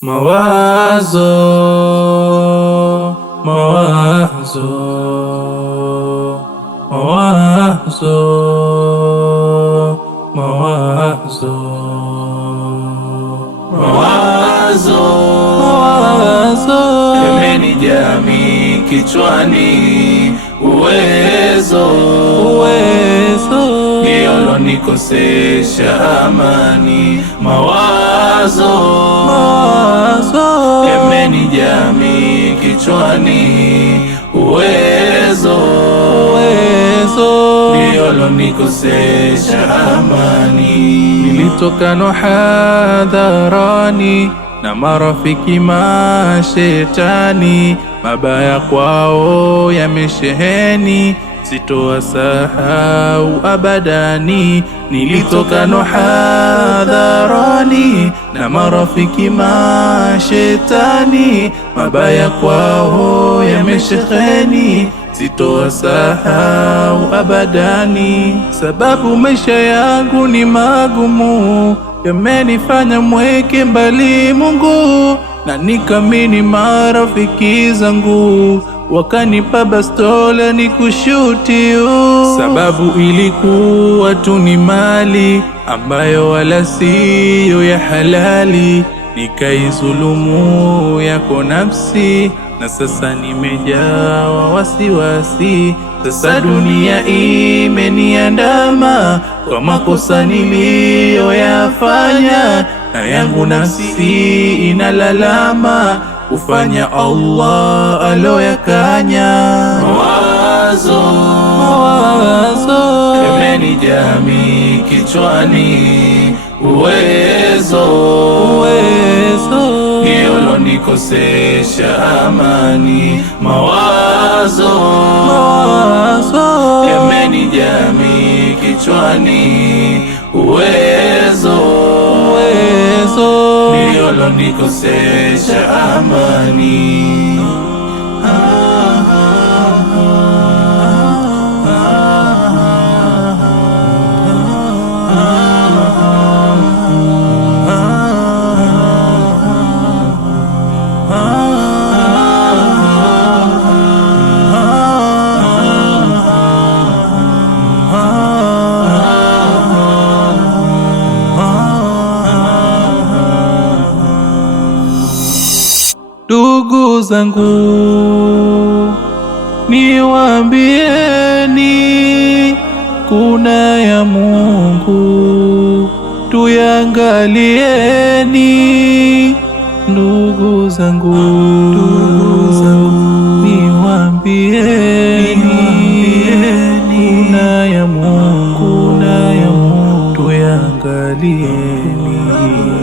Mawazo, mawazo, mawazo, mawazo, mawazo, mawazo yamenijaa kichwani, uwezo ndio nikosesha amani. Mawazo yamenijaa kichwani, uwezo ndio nikosesha amani. Nilitoka hadharani na marafiki mashetani, mabaya kwao yamesheheni, sitowasahau abadani. Nilitoka hadharani na marafiki mashetani, mabaya kwao yamesheheni, sitowasahau abadani. Sababu maisha yangu ni magumu, yamenifanya mweke mbali Mungu, na nikamini marafiki zangu wakanipa bastola nikushuti. Sababu ilikuwa tu ni mali ambayo wala siyo ya halali, nikaizulumu yako nafsi, na sasa nimejawa wasiwasi. Sasa dunia imeniandama kwa makosa niliyoyafanya, na yangu nafsi inalalama kufanya Allah aloyakanya. Mawazo yamenijaa kichwani, uwezo ndio nikosesha amani. Mawazo yamenijaa kichwani, uwezo ndio nikosesha amani. Ndugu zangu, niwaambieni, kuna ya Mungu, tuyangalieni. Ndugu zangu, niwaambieni, kuna ya Mungu, tuyangalieni.